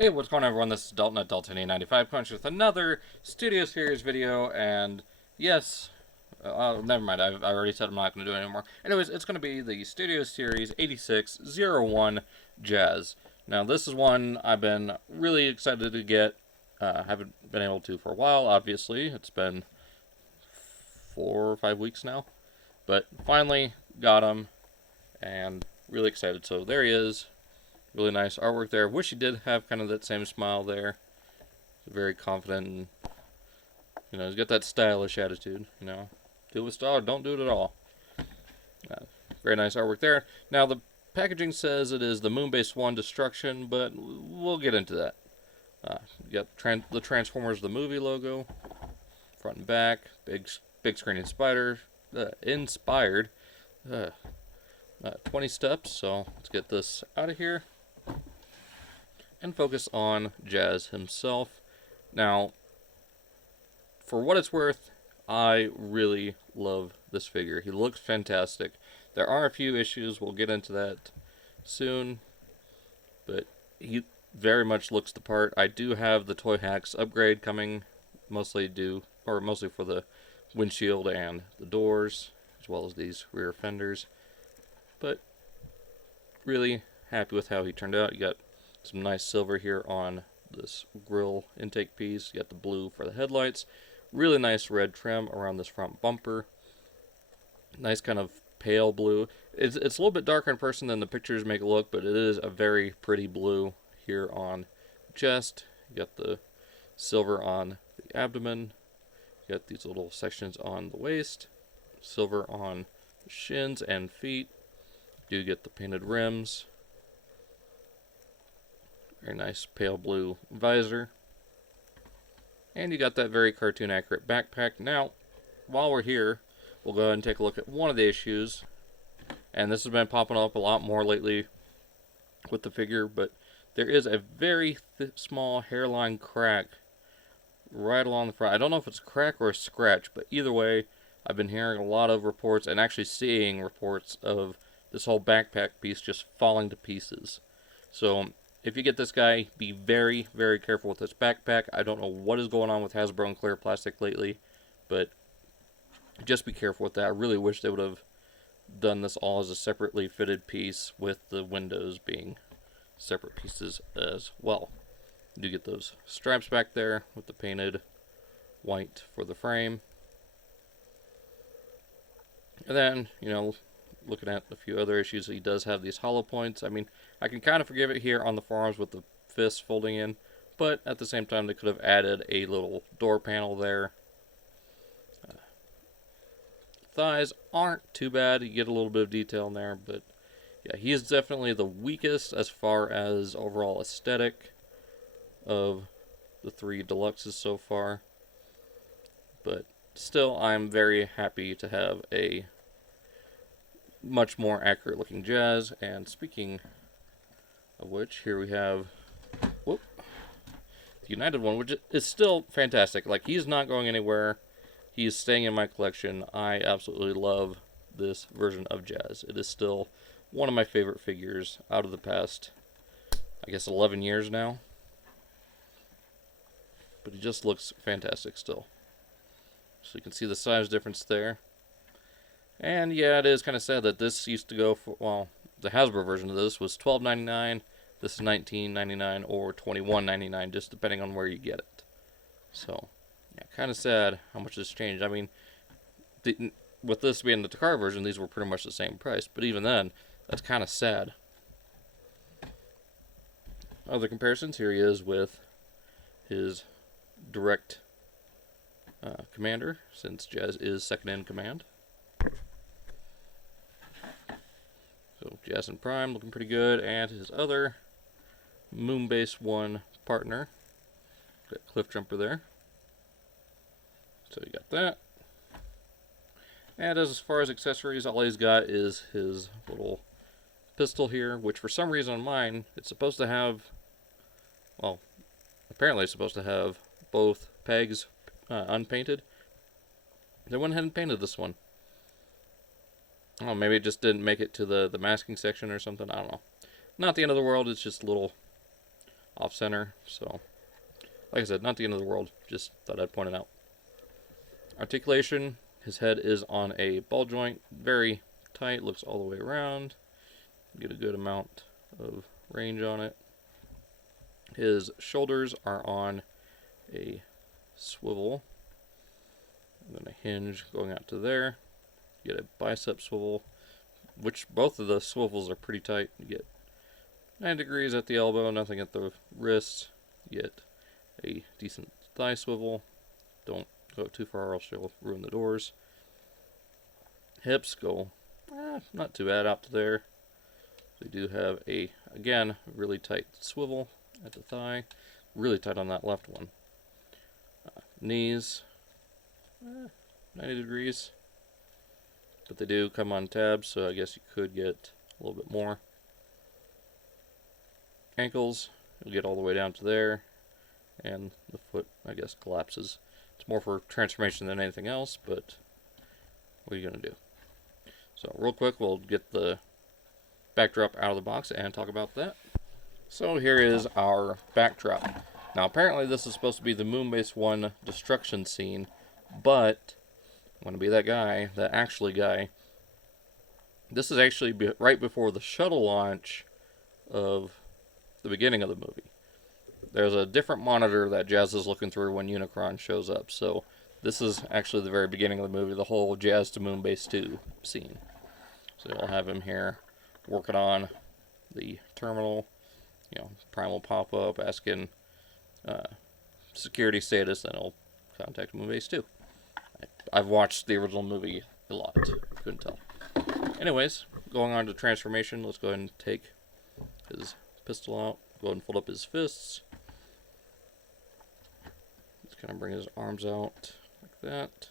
Hey, what's going on, everyone? This is Dalton at Dalton95 Punch with another Studio Series video, and yes, never mind, I already said I'm not going to do it anymore. Anyways, it's going to be the Studio Series 8601 Jazz. Now, this is one I've been really excited to get. Haven't been able to for a while, obviously. It's been 4 or 5 weeks now, but finally got him, and really excited. So there he is. Really nice artwork there. Wish he did have kind of that same smile there. Very confident and, he's got that stylish attitude, Do it with style or don't do it at all. Very nice artwork there. Now, the packaging says it is the Moonbase 1 Destruction, but we'll get into that. You got the Transformers the movie logo, front and back, big screen inspired, 20 steps, so let's get this out of here and focus on Jazz himself. Now, for what it's worth, I really love this figure. He looks fantastic. There are a few issues, we'll get into that soon, but he very much looks the part. I do have the Toy Hacks upgrade coming, mostly for the windshield and the doors, as well as these rear fenders. But really happy with how he turned out. You got some nice silver here on this grill intake piece. You got the blue for the headlights. Really nice red trim around this front bumper. Nice kind of pale blue. It's a little bit darker in person than the pictures make it look, but it is a very pretty blue here on the chest. You got the silver on the abdomen. You got these little sections on the waist. Silver on the shins and feet. You do get the painted rims. Very nice pale blue visor. And you got that very cartoon accurate backpack. Now, while we're here, we'll go ahead and take a look at one of the issues. And this has been popping up a lot more lately with the figure, but there is a very small hairline crack right along the front. I don't know if it's a crack or a scratch, but either way, I've been hearing a lot of reports and actually seeing reports of this whole backpack piece just falling to pieces. So if you get this guy, be very, very careful with this backpack. I don't know what is going on with Hasbro and clear plastic lately, but just be careful with that. I really wish they would have done this all as a separately fitted piece with the windows being separate pieces as well. You do get those stripes back there with the painted white for the frame. And then, looking at a few other issues, he does have these hollow points. I mean, I can kind of forgive it here on the forearms with the fists folding in, but at the same time, they could have added a little door panel there. Thighs aren't too bad. You get a little bit of detail in there, but yeah, he is definitely the weakest as far as overall aesthetic of the three deluxes so far. But still, I'm very happy to have a much more accurate looking Jazz. And speaking of which, here we have the United one, which is still fantastic. Like, he's not going anywhere. He's staying in my collection. I absolutely love this version of Jazz. It is still one of my favorite figures out of the past, I guess, 11 years now. But he just looks fantastic still. So you can see the size difference there. And yeah, it is kind of sad that this used to go for, well, the Hasbro version of this was $12.99. This is $19.99 or $21.99, just depending on where you get it. So, yeah, kind of sad how much has changed. I mean, with this being the Takara version, these were pretty much the same price. But even then, that's kind of sad. Other comparisons, here he is with his direct commander, since Jazz is second in command. So Jazz and Prime looking pretty good, and his other Moonbase 1 partner. Got Cliff Jumper there. So you got that. And as far as accessories, all he's got is his little pistol here, which for some reason on mine, it's supposed to have, well, apparently it's supposed to have both pegs unpainted. They went ahead and painted this one. Oh, maybe it just didn't make it to the masking section or something. I don't know. Not the end of the world. It's just a little off center. So, like I said, not the end of the world. Just thought I'd point it out. Articulation. His head is on a ball joint, very tight, looks all the way around. Get a good amount of range on it. His shoulders are on a swivel, and then a hinge going out to there. You get a bicep swivel, which both of the swivels are pretty tight. You get 90 degrees at the elbow, nothing at the wrist. You get a decent thigh swivel. Don't go too far or else you'll ruin the doors. Hips go not too bad out to there. They do have a, again, really tight swivel at the thigh. Really tight on that left one. Knees, 90 degrees. But they do come on tabs, so I guess you could get a little bit more. Ankles, you'll get all the way down to there. And the foot, I guess, collapses. It's more for transformation than anything else, but what are you going to do? So real quick, we'll get the backdrop out of the box and talk about that. So here is our backdrop. Now apparently this is supposed to be the Moonbase 1 destruction scene, but I'm going to be that guy, that actually guy. This is actually right before the shuttle launch of the beginning of the movie. There's a different monitor that Jazz is looking through when Unicron shows up. So this is actually the very beginning of the movie, the whole Jazz to Moonbase 2 scene. So you'll have him here working on the terminal. You know, Primal pop up asking security status, then he'll contact Moonbase 2. I've watched the original movie a lot. Couldn't tell. Anyways, going on to transformation, let's go ahead and take his pistol out. Go ahead and fold up his fists. Let's kind of bring his arms out like that.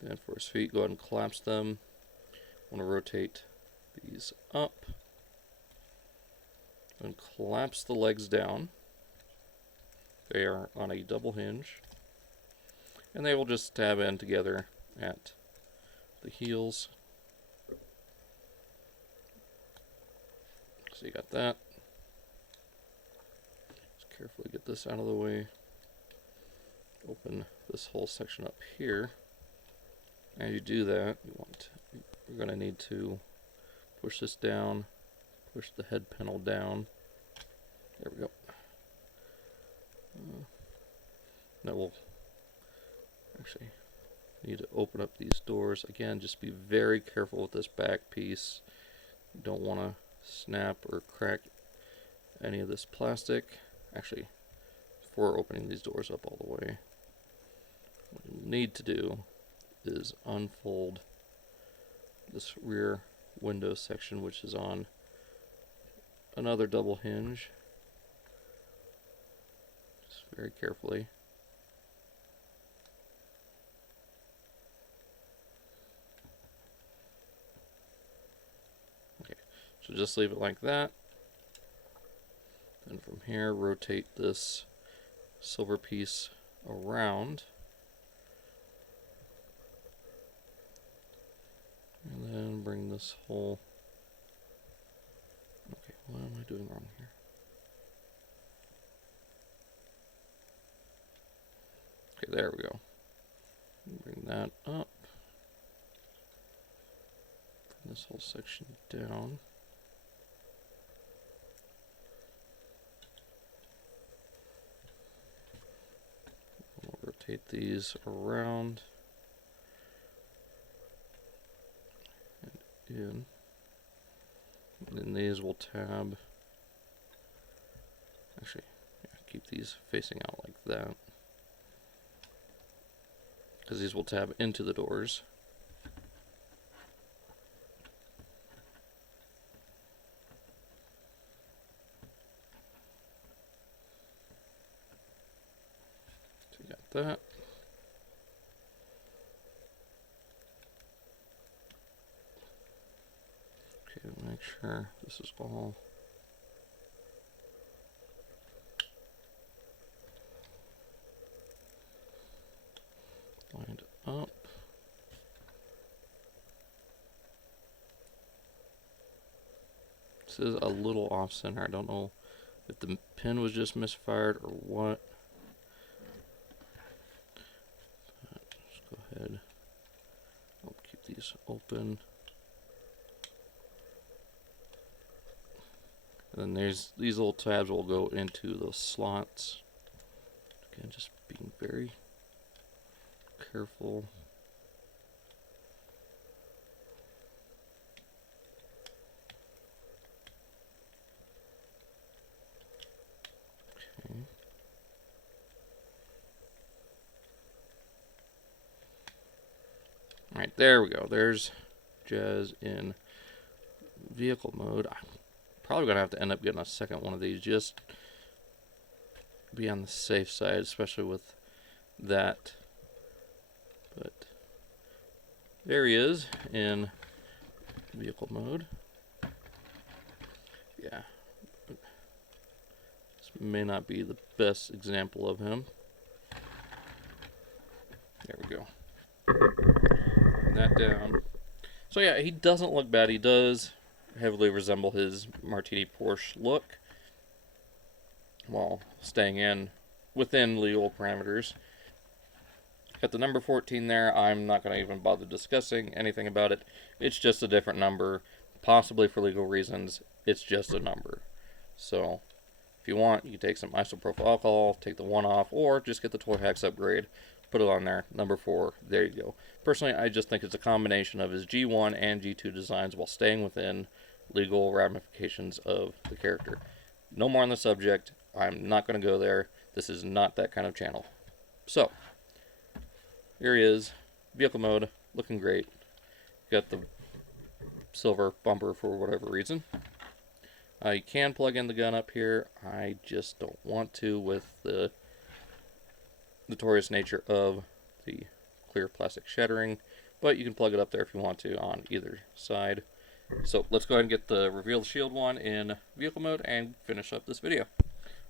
Then for his feet, go ahead and collapse them. I want to rotate these up. And collapse the legs down. They are on a double hinge. And they will just tab in together at the heels. So you got that. Just carefully get this out of the way. Open this whole section up here. As you do that, you're going to need to push this down, push the head panel down. There we go. That will actually need to open up these doors. Again, just be very careful with this back piece. You don't want to snap or crack any of this plastic. Actually, before opening these doors up all the way, what you need to do is unfold this rear window section, which is on another double hinge. Just very carefully. Okay, so just leave it like that. Then from here, rotate this silver piece around. And then bring this whole... Okay, what am I doing wrong here? Okay, there we go. Bring that up. Bring this whole section down. We'll rotate these around. In. And then these will tab. Actually, yeah, keep these facing out like that, because these will tab into the doors. So you got that. Make sure this is all lined up. This is a little off center. I don't know if the pin was just misfired or what. Let's go ahead. I'll keep these open. And then there's these little tabs will go into those slots. Again, just being very careful. Okay. Alright, there we go. There's Jazz in vehicle mode. I'm probably going to have to end up getting a second one of these just to be on the safe side, especially with that. But there he is in vehicle mode. Yeah. This may not be the best example of him. There we go. Bring that down. So yeah, he doesn't look bad. He does heavily resemble his Martini Porsche look while staying within legal parameters. At the number 14 there, I'm not going to even bother discussing anything about it. It's just a different number, possibly for legal reasons. It's just a number. So if you want, you can take some isopropyl alcohol, take the 1 off, or just get the Toy Hacks upgrade, put it on there, number 4, there you go. Personally, I just think it's a combination of his G1 and G2 designs while staying within legal ramifications of the character. No more on the subject. I'm not going to go there. This is not that kind of channel. So, here he is, vehicle mode, looking great. Got the silver bumper for whatever reason. You can plug in the gun up here. I just don't want to with the notorious nature of the clear plastic shattering, but you can plug it up there if you want to on either side. So let's go ahead and get the reveal shield one in vehicle mode and finish up this video.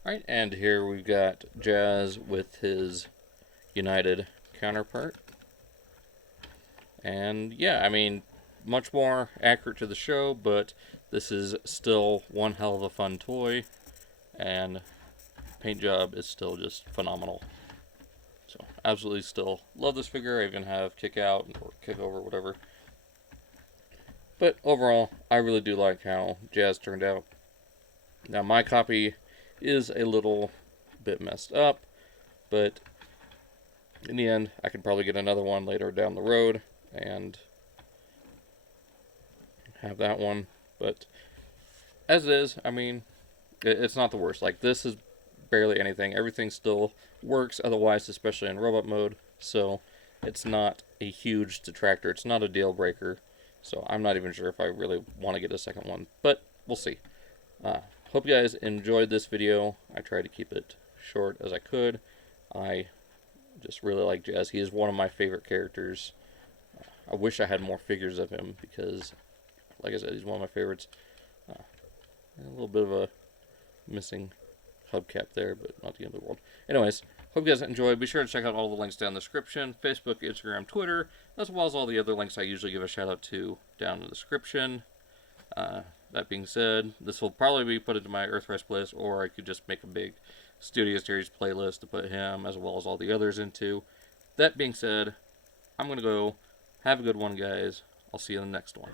Alright, and here we've got Jazz with his United counterpart. And yeah, I mean, much more accurate to the show, but this is still one hell of a fun toy, and paint job is still just phenomenal. So, absolutely still love this figure. I even have kick out or kick over, whatever. But overall, I really do like how Jazz turned out. Now, my copy is a little bit messed up, but in the end, I could probably get another one later down the road and have that one. But as it is, I mean, it's not the worst. Like, this is barely anything. Everything still works otherwise, especially in robot mode. So it's not a huge detractor. It's not a deal breaker. So I'm not even sure if I really want to get a second one, but we'll see. Hope you guys enjoyed this video. I tried to keep it short as I could. I just really like Jazz. He is one of my favorite characters. I wish I had more figures of him because, like I said, he's one of my favorites. A little bit of a missing hubcap there, but not the end of the world. Anyways, hope you guys enjoyed. Be sure to check out all the links down in the description. Facebook, Instagram, Twitter, as well as all the other links I usually give a shout out to down in the description. That being said, this will probably be put into my Earthrise playlist, or I could just make a big Studio Series playlist to put him as well as all the others into. That being said, I'm going to go. Have a good one, guys. I'll see you in the next one.